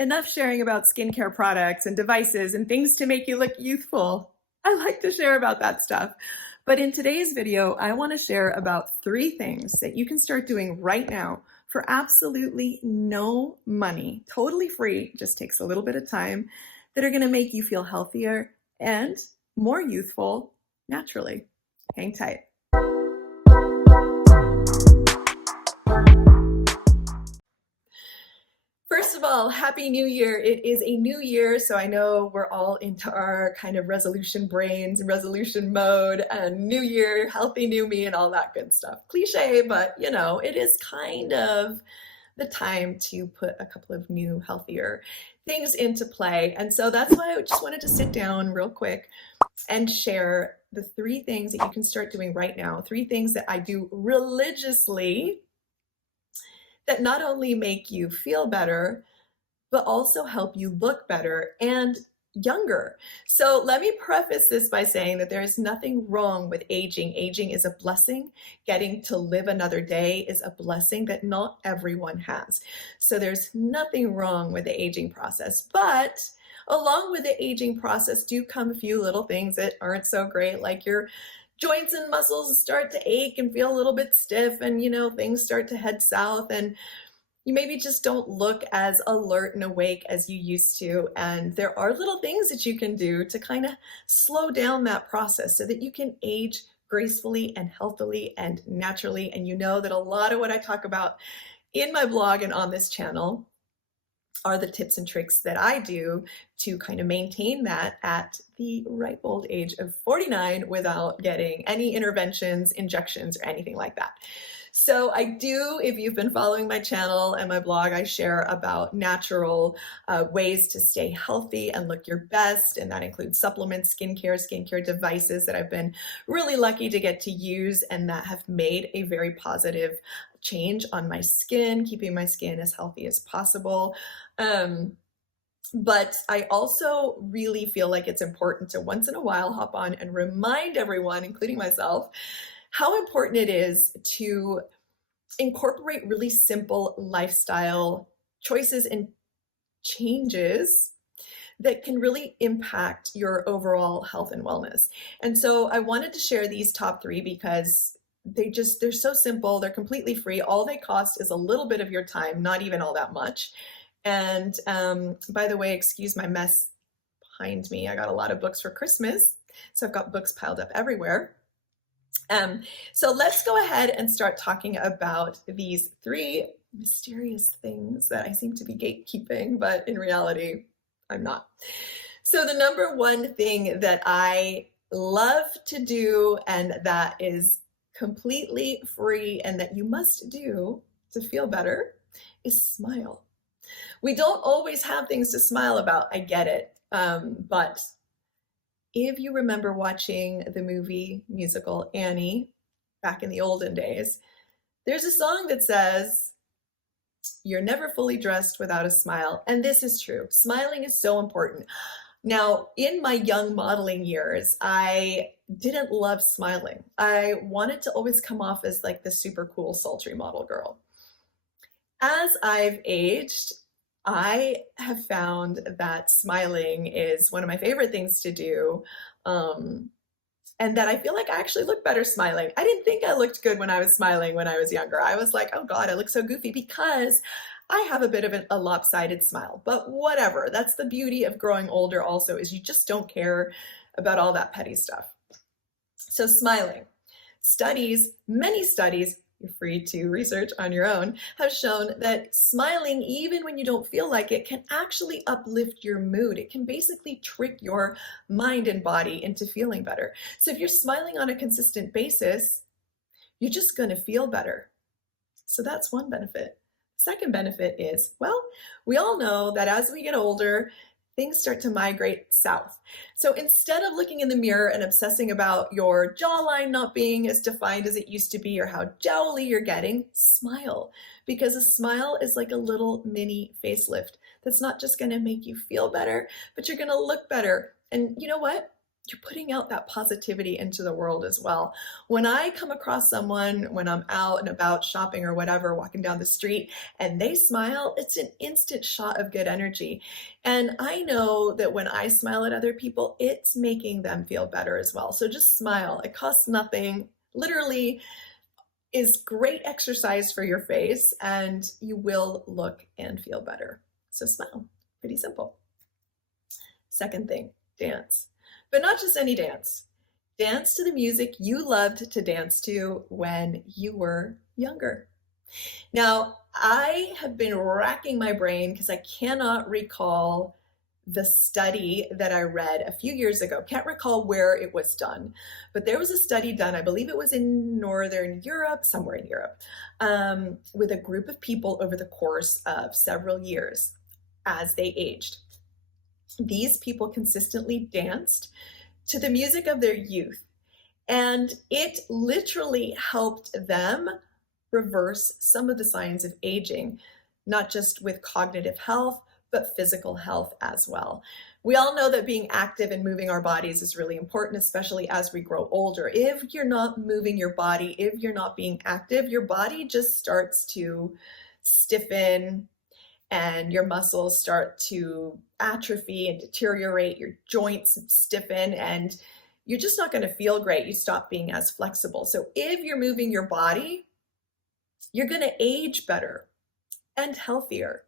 Enough sharing about skincare products and devices and things to make you look youthful. I like to share about that stuff. But in today's video, I want to share about 3 things that you can start doing right now for absolutely no money, totally free, just takes a little bit of time, that are going to make you feel healthier and more youthful naturally. Hang tight. First of all, Happy New Year. It is a new year, so I know we're all into our kind of resolution brains and resolution mode and new year, healthy new me and all that good stuff. Cliche, but you know, it is kind of the time to put a couple of new, healthier things into play. And so that's why I just wanted to sit down real quick and share the 3 things that you can start doing right now. 3 things that I do religiously that not only make you feel better, but also help you look better and younger. So let me preface this by saying that there is nothing wrong with aging. Aging is a blessing. Getting to live another day is a blessing that not everyone has. So there's nothing wrong with the aging process. But along with the aging process do come a few little things that aren't so great, like your joints and muscles start to ache and feel a little bit stiff, and things start to head south, and you maybe just don't look as alert and awake as you used to. And there are little things that you can do to kind of slow down that process so that you can age gracefully and healthily and naturally. And you know that a lot of what I talk about in my blog and on this channel are the tips and tricks that I do to kind of maintain that at the ripe old age of 49 without getting any interventions, injections, or anything like that. So I do, if you've been following my channel and my blog, I share about natural ways to stay healthy and look your best. And that includes supplements, skincare devices that I've been really lucky to get to use and that have made a very positive change on my skin, keeping my skin as healthy as possible. But I also really feel like it's important to once in a while hop on and remind everyone, including myself, how important it is to incorporate really simple lifestyle choices and changes that can really impact your overall health and wellness. And so I wanted to share these top 3 because they're so simple, they're completely free. All they cost is a little bit of your time, not even all that much. And by the way, excuse my mess behind me. I got a lot of books for Christmas, so I've got books piled up everywhere. So let's go ahead and start talking about these 3 mysterious things that I seem to be gatekeeping, but in reality, I'm not. So the number 1 thing that I love to do and that is completely free and that you must do to feel better is smile. We don't always have things to smile about, I get it, but if you remember watching the movie musical Annie back in the olden days, there's a song that says, "You're never fully dressed without a smile." And this is true. Smiling is so important. Now, in my young modeling years, I didn't love smiling. I wanted to always come off as like the super cool, sultry model girl. As I've aged, I have found that smiling is one of my favorite things to do, and that I feel like I actually look better smiling. I didn't think I looked good when I was smiling when I was younger. I was like, oh God, I look so goofy because I have a bit of a lopsided smile, but whatever. That's the beauty of growing older also, is you just don't care about all that petty stuff. So smiling. Many studies, you're free to research on your own, have shown that smiling, even when you don't feel like it, can actually uplift your mood. It can basically trick your mind and body into feeling better. So if you're smiling on a consistent basis, you're just going to feel better. So that's one benefit. Second benefit is, well, we all know that as we get older, things start to migrate south. So instead of looking in the mirror and obsessing about your jawline not being as defined as it used to be or how jowly you're getting, smile. Because a smile is like a little mini facelift that's not just going to make you feel better, but you're going to look better. And you know what? you're putting out that positivity into the world as well. When I come across someone, when I'm out and about shopping or whatever, walking down the street, and they smile, it's an instant shot of good energy. And I know that when I smile at other people, it's making them feel better as well. So just smile. It costs nothing. Literally is great exercise for your face, and you will look and feel better. So smile. Pretty simple. Second thing, dance. But not just any dance. Dance to the music you loved to dance to when you were younger. Now, I have been racking my brain because I cannot recall the study that I read a few years ago. Can't recall where it was done, but there was a study done, I believe it was in Northern Europe, somewhere in Europe, with a group of people over the course of several years as they aged. These people consistently danced to the music of their youth, and it literally helped them reverse some of the signs of aging, not just with cognitive health, but physical health as well. We all know that being active and moving our bodies is really important, especially as we grow older. If you're not moving your body, if you're not being active, your body just starts to stiffen, and your muscles start to atrophy and deteriorate, your joints stiffen, and you're just not going to feel great. You stop being as flexible. So if you're moving your body, you're going to age better and healthier.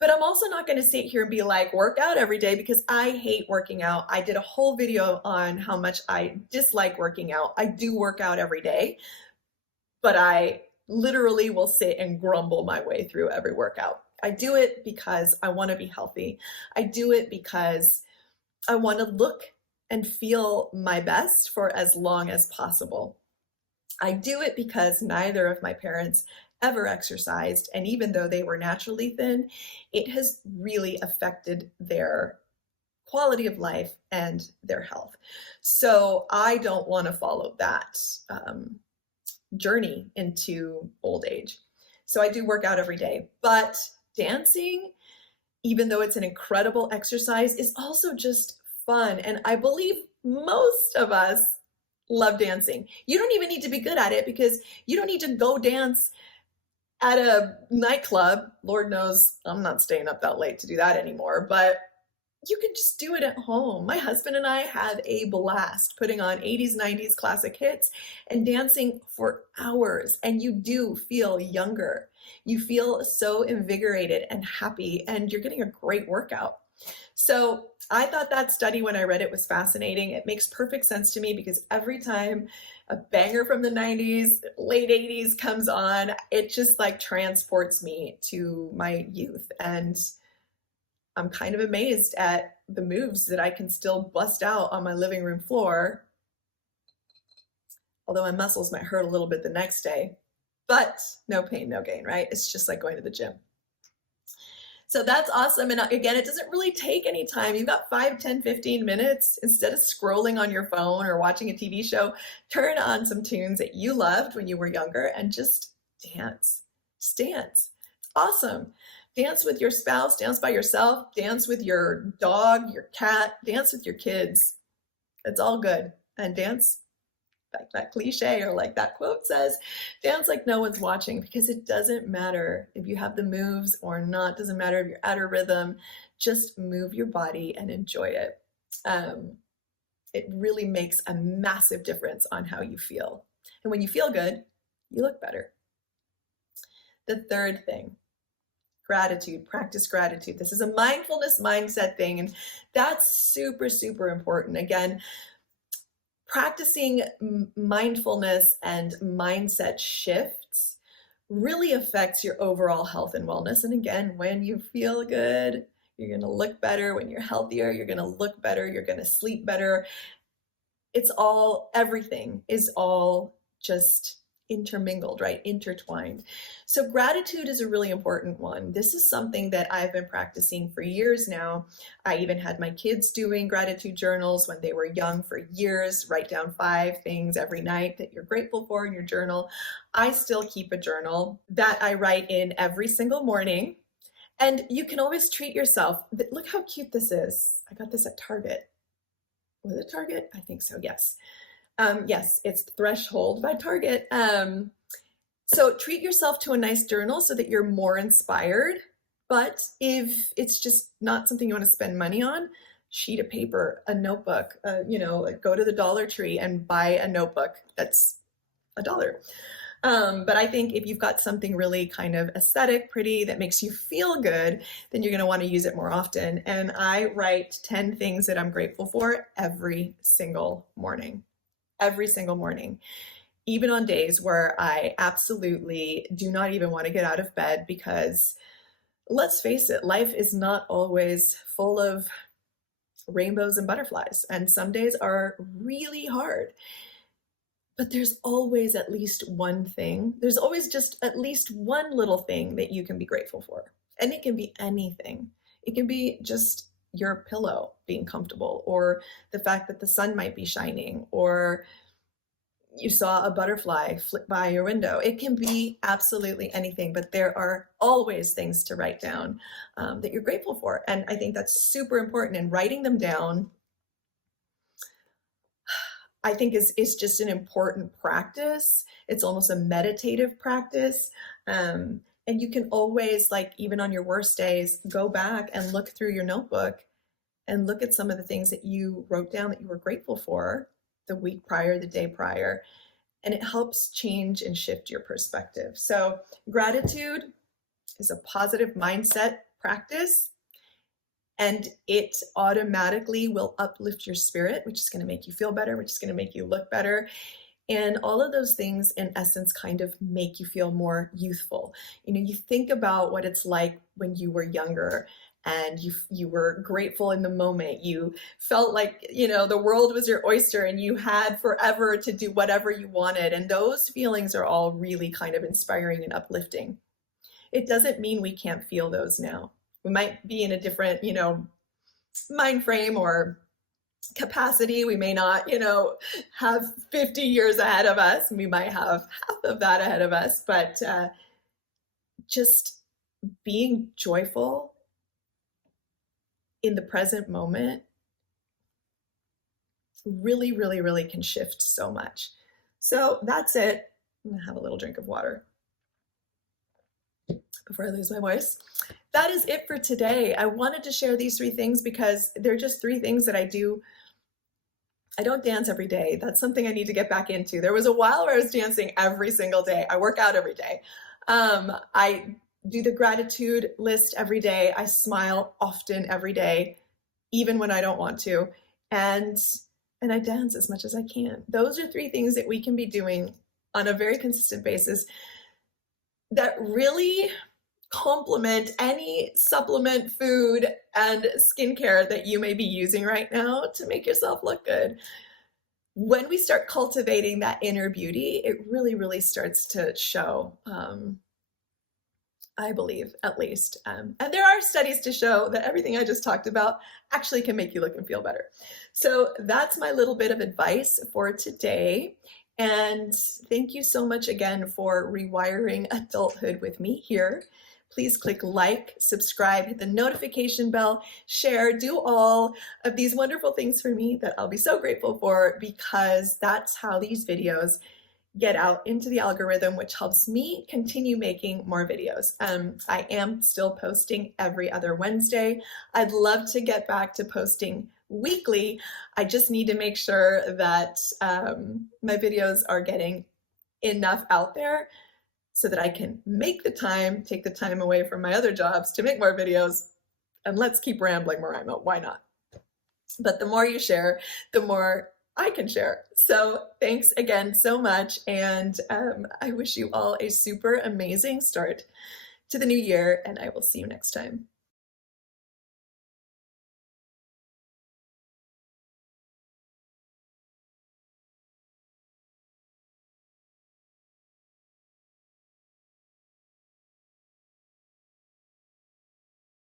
But I'm also not going to sit here and be like, work out every day, because I hate working out. I did a whole video on how much I dislike working out. I do work out every day, but I literally will sit and grumble my way through every workout. I do it because I want to be healthy. I do it because I want to look and feel my best for as long as possible. I do it because neither of my parents ever exercised, and even though they were naturally thin, it has really affected their quality of life and their health. So I don't want to follow that journey into old age. So I do work out every day, but dancing, even though it's an incredible exercise, is also just fun. And I believe most of us love dancing. You don't even need to be good at it, because you don't need to go dance at a nightclub. Lord knows I'm not staying up that late to do that anymore, but you can just do it at home. My husband and I had a blast putting on 80s, 90s classic hits and dancing for hours, and you do feel younger. You feel so invigorated and happy, and you're getting a great workout. So I thought that study, when I read it, was fascinating. It makes perfect sense to me, because every time a banger from the 90s, late 80s comes on, it just like transports me to my youth. And I'm kind of amazed at the moves that I can still bust out on my living room floor, although my muscles might hurt a little bit the next day. But no pain, no gain, right? It's just like going to the gym. So that's awesome. And again, it doesn't really take any time. You've got 5, 10, 15 minutes. Instead of scrolling on your phone or watching a TV show, turn on some tunes that you loved when you were younger and just dance. Just dance. It's awesome. Dance with your spouse, dance by yourself, dance with your dog, your cat, dance with your kids. It's all good. And dance, like that cliche or like that quote says, dance like no one's watching, because it doesn't matter if you have the moves or not. It doesn't matter if you're out of rhythm. Just move your body and enjoy it. It really makes a massive difference on how you feel. And when you feel good, you look better. The third thing, gratitude. Practice gratitude. This is a mindfulness mindset thing, and that's super, super important. Again, practicing mindfulness and mindset shifts really affects your overall health and wellness. And again, when you feel good, you're going to look better. When you're healthier, you're going to look better. You're going to sleep better. It's all, everything is all just intermingled, right? Intertwined. So gratitude is a really important one. This is something that I've been practicing for years now. I even had my kids doing gratitude journals when they were young for years. Write down 5 things every night that you're grateful for in your journal. I still keep a journal that I write in every single morning. And you can always treat yourself. Look how cute this is. I got this at Target. Was it Target? I think so, yes. Yes, it's Threshold by Target. So treat yourself to a nice journal so that you're more inspired. But if it's just not something you want to spend money on, sheet of paper, a notebook, like go to the Dollar Tree and buy a notebook that's $1. But I think if you've got something really kind of aesthetic, pretty, that makes you feel good, then you're going to want to use it more often. And I write 10 things that I'm grateful for every single morning. Every single morning. Even on days where I absolutely do not even want to get out of bed, because let's face it, life is not always full of rainbows and butterflies. And some days are really hard. But there's always at least one thing. There's always just at least one little thing that you can be grateful for. And it can be anything. It can be just your pillow being comfortable, or the fact that the sun might be shining, or you saw a butterfly flit by your window. It can be absolutely anything, but there are always things to write down that you're grateful for. And I think that's super important. And writing them down, I think is just an important practice. It's almost a meditative practice. And you can always, like, even on your worst days, go back and look through your notebook and look at some of the things that you wrote down that you were grateful for the week prior, the day prior, and it helps change and shift your perspective. So gratitude is a positive mindset practice, and it automatically will uplift your spirit, which is going to make you feel better, which is going to make you look better. And all of those things, in essence, kind of make you feel more youthful. You think about what it's like when you were younger and you were grateful in the moment. You felt like, the world was your oyster and you had forever to do whatever you wanted. And those feelings are all really kind of inspiring and uplifting. It doesn't mean we can't feel those now. We might be in a different, mind frame or capacity. We may not, have 50 years ahead of us. We might have half of that ahead of us, but just being joyful in the present moment really, really, really can shift so much. So that's it. I'm gonna have a little drink of water before I lose my voice. That is it for today. I wanted to share these 3 things because they're just 3 things that I do. I don't dance every day. That's something I need to get back into. There was a while where I was dancing every single day. I work out every day. I do the gratitude list every day. I smile often every day, even when I don't want to. And I dance as much as I can. Those are 3 things that we can be doing on a very consistent basis that really complement any supplement, food, and skincare that you may be using right now to make yourself look good. When we start cultivating that inner beauty, it really, really starts to show. I believe, at least. And there are studies to show that everything I just talked about actually can make you look and feel better. So that's my little bit of advice for today. And thank you so much again for rewiring adulthood with me here. Please click like, subscribe, hit the notification bell, share, do all of these wonderful things for me that I'll be so grateful for, because that's how these videos get out into the algorithm, which helps me continue making more videos. I am still posting every other Wednesday. I'd love to get back to posting weekly. I just need to make sure that my videos are getting enough out there so that I can make the time, take the time away from my other jobs to make more videos. And let's keep rambling, Moraima. Why not? But the more you share, the more I can share. So thanks again so much. And I wish you all a super amazing start to the new year, and I will see you next time.